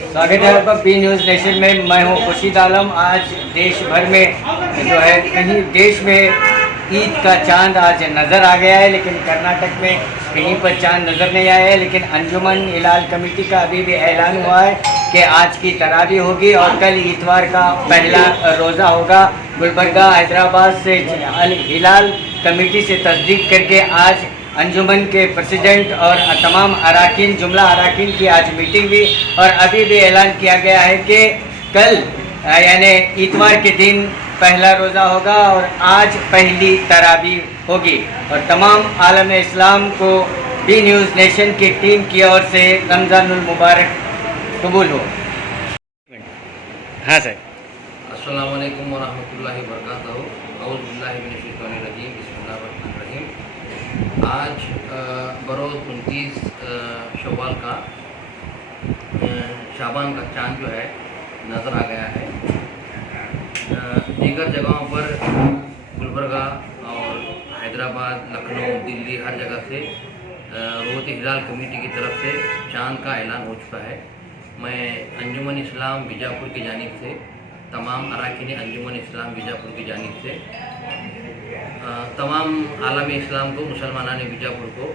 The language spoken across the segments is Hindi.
स्वागत है आपका पी न्यूज़ नेशन में। मैं हूं खुर्शीद आलम। आज देश भर में जो है कहीं देश में ईद का चांद आज नज़र आ गया है, लेकिन कर्नाटक में कहीं पर चांद नज़र नहीं आया है। लेकिन अंजुमन हिलाल कमेटी का अभी भी ऐलान हुआ है कि आज की तरावी होगी और कल इतवार का पहला रोज़ा होगा। गुलबर्गा हैदराबाद से अल हिलाल कमेटी से तस्दीक करके आज अंजुमन के प्रेसिडेंट और तमाम अराकीन जुमला अराकीन की आज मीटिंग हुई और अभी भी ऐलान किया गया है कि कल यानी इतवार के दिन पहला रोज़ा होगा और आज पहली तरावी होगी। और तमाम आलम इस्लाम को बी न्यूज़ नेशन की टीम की ओर से रमज़ानुल मुबारक कबूल हो। हाँ सर। अस्सलाम वालेकुम वरहमतुल्लाहि वबरकातुहू। औज़ु बिल्लाहि मिनश शैतानिर रजीम। बिस्मिल्लाहिर रहमानिर रहीम। आज बरोज़ 29 शव्वाल का शाबान का चांद जो है नज़र आ गया है। दीगर जगहों पर गुलबर्गा और हैदराबाद, लखनऊ, दिल्ली हर जगह से रोज़ हिलाल कमेटी की तरफ से चांद का ऐलान हो चुका है। मैं अंजुमन इस्लाम बीजापुर की जानिब से तमाम अराकीन अंजुमन इस्लाम बीजापुर की जानिब से तमाम आलम इस्लाम को, मुसलमानान बीजापुर को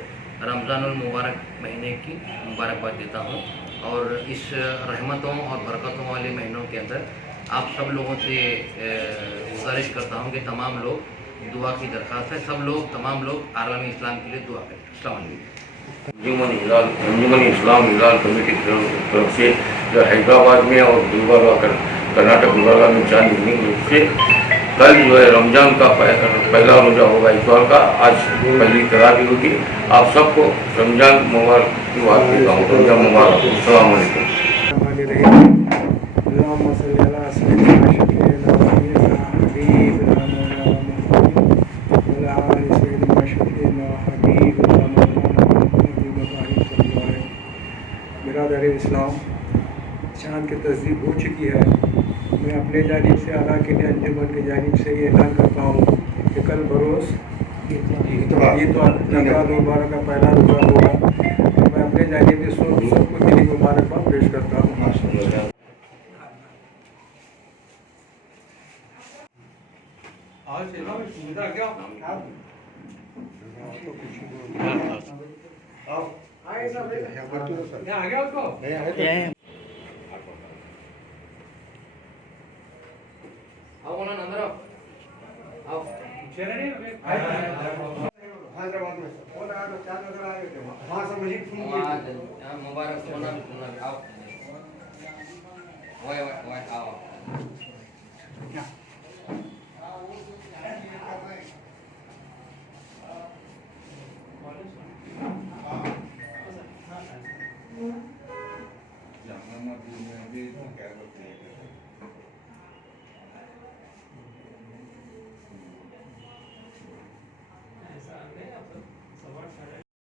रमज़ानुल मुबारक महीने की मुबारकबाद देता हूँ। और इस रहमतों और बरकतों वाले महीनों के अंदर आप सब लोगों से गुजारिश करता हूँ कि तमाम लोग दुआ की दरख्वास्त है, सब लोग तमाम लोग आलम इस्लाम के लिए दुआ करें। अस्सलाम वालेकुम। अंजुमन इस्लाम हिलाल कमेटी की तरफ से जो हैदराबाद में और गुलबर्गा कर्नाटक गुलबर्गा में चांद निकलने से कल जो है रमज़ान का पहला रोज़ा होगा इतवार का। आज पहली तरावी होगी। आप सबको रमज़ान मुबारक की बात देता हूँ। रमज़ान मुबारक। अस्सलाम वालेकुम। बिरादर इस्लाम, चाँद की तस्दीक हो चुकी है। मैं अपने जानिब से अराकीन अंजुमन की जानिब से ये ऐलान करता हूँ कि कल बरोज़ इतवार रमज़ान मुबारक का पहला रोज़ा होगा। मैं अपने जानिब से सबको दिली मुबारकबाद पेश करता हूँ। आओ बोला अंदर आओ। आओ हैदराबाद में वहाँ से मुबारक सोना भी आओ। वाह वाह वाह आओ।